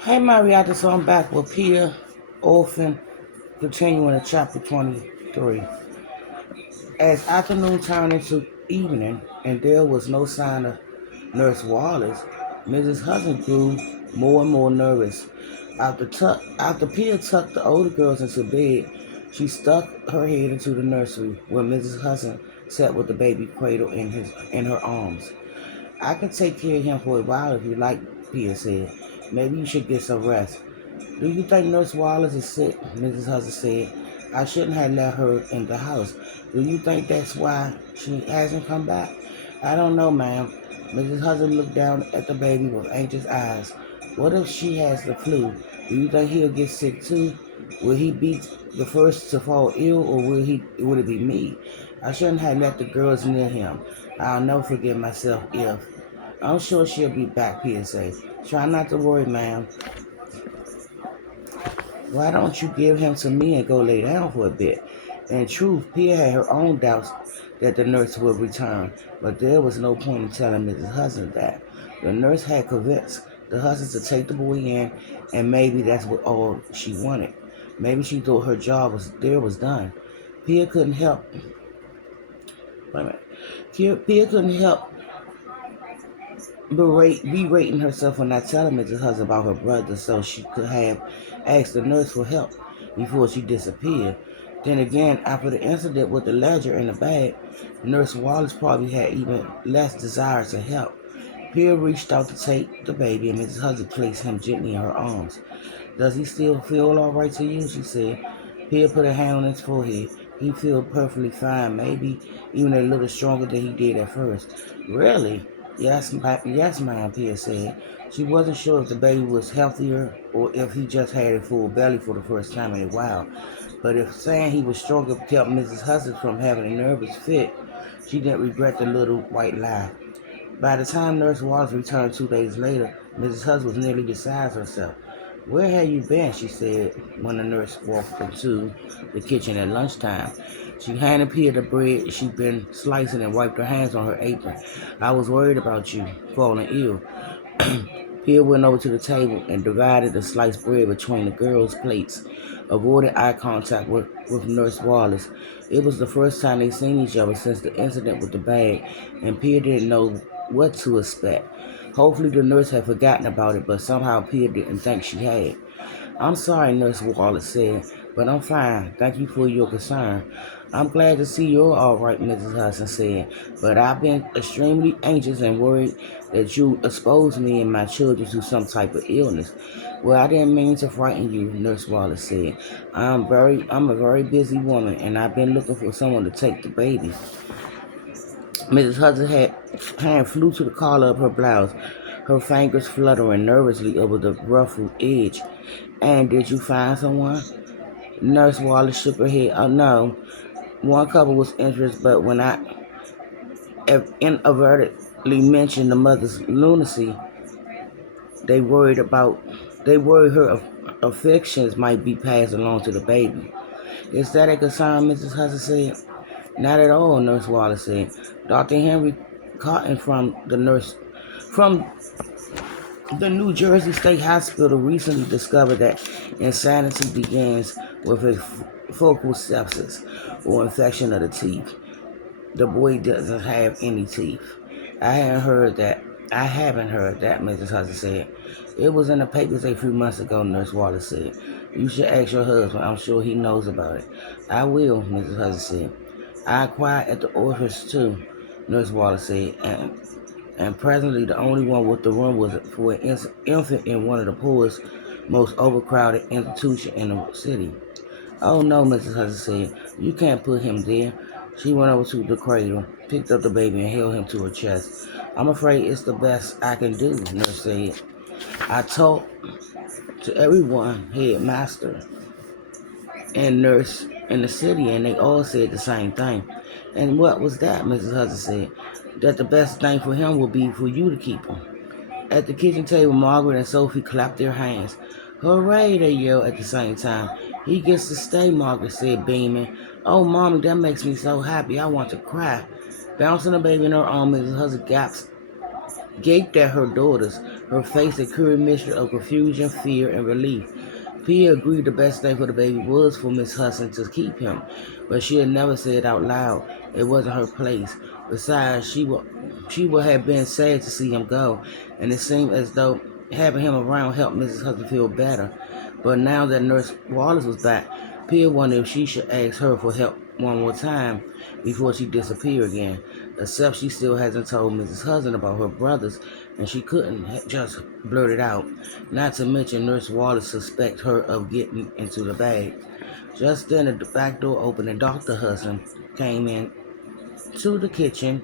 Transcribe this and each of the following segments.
Hey Marietta, so I'm back with Peter, Orphan, continuing to chapter 23. As afternoon turned into evening and there was no sign of Nurse Wallace, Mrs. Hudson grew more and more nervous. After Peter tucked the older girls into bed, she stuck her head into the nursery where Mrs. Hudson sat with the baby cradle in her arms. I can take care of him for a while if you like, Peter said. Maybe you should get some rest. Do you think Nurse Wallace is sick? Mrs. Hudson said. I shouldn't have let her in the house. Do you think that's why she hasn't come back? I don't know, ma'am. Mrs. Hudson looked down at the baby with anxious eyes. What if she has the flu? Do you think he'll get sick too? Will he be the first to fall ill, or will it be me? I shouldn't have let the girls near him. I'll never forgive myself if. I'm sure she'll be back, Peter said. Try not to worry, ma'am. Why don't you give him to me and go lay down for a bit? In truth, Pia had her own doubts that the nurse would return, but there was no point in telling Mrs. Hudson that. The nurse had convinced the Hudsons to take the boy in, and maybe that's what all she wanted. Maybe she thought her job was done. Pia couldn't help. Wait a minute. Pia couldn't help berating herself for not telling Mrs. Hudson about her brother, so she could have asked the nurse for help before she disappeared. Then again, after the incident with the ledger in the bag, Nurse Wallace probably had even less desire to help. Pierre reached out to take the baby, and Mrs. Hudson placed him gently in her arms. Does he still feel all right to you? She said. Pierre put a hand on his forehead. He feels perfectly fine, maybe even a little stronger than he did at first. Really? Yes, ma'am, Pierre said. She wasn't sure if the baby was healthier or if he just had a full belly for the first time in a while. But if saying he was stronger kept Mrs. Hudson from having a nervous fit, she didn't regret the little white lie. By the time Nurse Wallace returned 2 days later, Mrs. Hudson was nearly beside herself. Where have you been? She said when the nurse walked into the kitchen at lunchtime. She handed Pia the bread she'd been slicing and wiped her hands on her apron. I was worried about you falling ill. Pia went over to the table and divided the sliced bread between the girls' plates, avoiding eye contact with Nurse Wallace. It was the first time they'd seen each other since the incident with the bag, and Pia didn't know what to expect. Hopefully the nurse had forgotten about it, but somehow Pia didn't think she had. I'm sorry, Nurse Wallace said, but I'm fine. Thank you for your concern. I'm glad to see you're all right, Mrs. Hudson said, but I've been extremely anxious and worried that you exposed me and my children to some type of illness. Well, I didn't mean to frighten you, Nurse Wallace said. I'm a very busy woman, and I've been looking for someone to take the baby. Mrs. Hudson hand flew to the collar of her blouse, her fingers fluttering nervously over the ruffled edge. And did you find someone? Nurse Wallace shook her head. Oh, no. One couple was interested, but when I inadvertently mentioned the mother's lunacy, they worried about they worried her affections might be passed along to the baby. Is that a concern? Mrs. Hudson said. Not at all, Nurse Wallace said. Dr. Henry Cotton from the New Jersey State Hospital recently discovered that insanity begins with a focal sepsis or infection of the teeth. The boy doesn't have any teeth. I haven't heard that. Mrs. Hudson said. It was in the papers a few months ago, Nurse Wallace said. You should ask your husband. I'm sure he knows about it. I will, Mrs. Hudson said. I inquired at the orphans too, Nurse Wallace said, and presently the only one with the room was for an infant in one of the poorest, most overcrowded institutions in the city. Oh no, Mrs. Hudson said, you can't put him there. She went over to the cradle, picked up the baby, and held him to her chest. I'm afraid it's the best I can do, Nurse said. I talked to everyone, headmaster and nurse in the city, and they all said the same thing. And what was that? Mrs. Hudson said. That the best thing for him would be for you to keep him. At the kitchen table, Margaret and Sophie clapped their hands. Hooray, they yelled at the same time. He gets to stay, Margaret said, beaming. Oh, Mommy, that makes me so happy. I want to cry. Bouncing the baby in her arms, Mrs. Hudson gaped at her daughters. her face a curious mixture of confusion, fear, and relief. Pia agreed the best thing for the baby was for Miss Hudson to keep him, but she had never said out loud it wasn't her place. Besides, she would have been sad to see him go, and it seemed as though having him around helped Mrs. Hudson feel better. But now that Nurse Wallace was back, Pia wondered if she should ask her for help one more time before she disappeared again. Except she still hasn't told Mrs. Hudson about her brothers, and she couldn't just blurt it out. Not to mention Nurse Wallace suspects her of getting into the bag. Just then the back door opened and Dr. Hudson came in to the kitchen.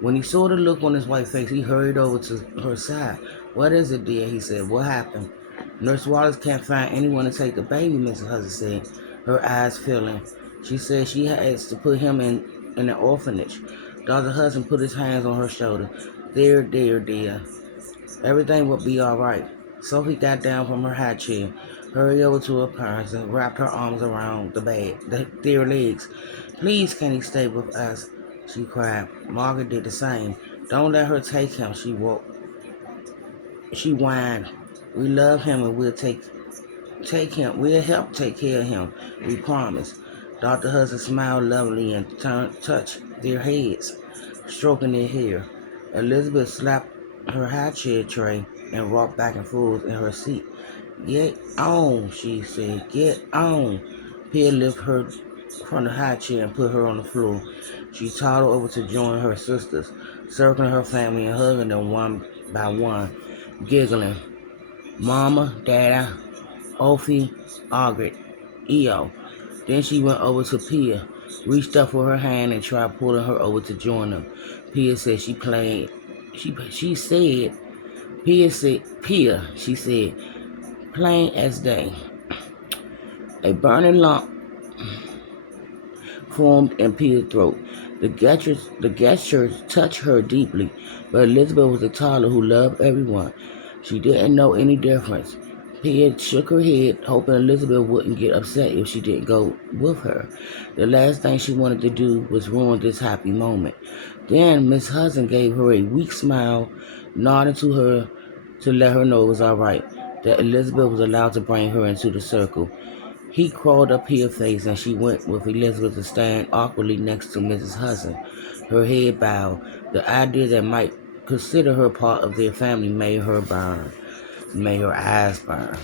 When he saw the look on his white face, he hurried over to her side. "What is it, dear?" he said. "What happened?" "Nurse Wallace can't find anyone to take the baby," Mrs. Hudson said, her eyes filling. "She said she has to put him in an orphanage." Dr. Hudson put his hands on her shoulder. "There, dear. Everything will be all right." Sophie got down from her high chair, hurried over to her parents, and wrapped her arms around their legs. "Please, can he stay with us?" she cried. Margaret did the same. "Don't let her take him," she whined. "We love him and we'll take him. We'll help take care of him. We promise." Dr. Hudson smiled lovingly and touched their heads, stroking their hair. Elizabeth slapped her high chair tray and rocked back and forth in her seat. "Get on," she said. "Get on." Pia lifted her from the high chair and put her on the floor. She toddled over to join her sisters, circling her family and hugging them one by one, giggling. "Mama, Dada, Ophi, Margaret, Eo." Then she went over to Pia, reached up for her hand and tried pulling her over to join them. Pia said she played. She said, Pia, she said, plain as day. A burning lump formed in Pia's throat. The gesture touched her deeply, but Elizabeth was a toddler who loved everyone. She didn't know any difference. Pia shook her head, hoping Elizabeth wouldn't get upset if she didn't go with her. The last thing she wanted to do was ruin this happy moment. Then Miss Hudson gave her a weak smile, nodding to her to let her know it was all right, that Elizabeth was allowed to bring her into the circle. He crawled up her face, and she went with Elizabeth to stand awkwardly next to Mrs. Hudson, her head bowed. The idea that might consider her part of their family made her eyes burn.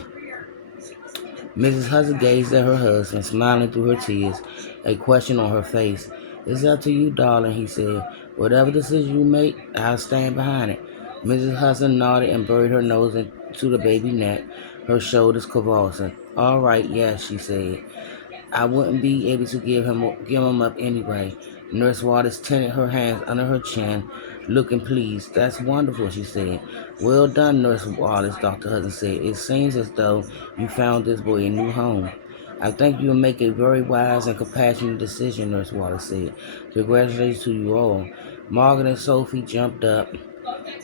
Mrs. Hudson gazed at her husband, smiling through her tears, a question on her face. "It's up to you, darling," he said. "Whatever decision you make, I'll stand behind it." Mrs. Hudson nodded and buried her nose into the baby's neck, her shoulders convulsing. "All right, yes," she said. "I wouldn't be able to give him up anyway." Nurse Waters tinted her hands under her chin, looking pleased. "That's wonderful," she said. "Well done, Nurse Waters," Dr. Hudson said. "It seems as though you found this boy a new home." "I think you'll make a very wise and compassionate decision," Nurse Waters said. "Congratulations to you all." Margaret and Sophie jumped up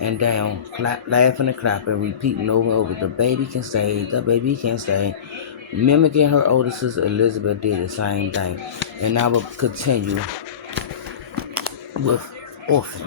and down, laughing and clapping, repeating over and over, "The baby can stay, the baby can stay." Mimicking her older sister Elizabeth did the same thing. And I will continue with Orphan.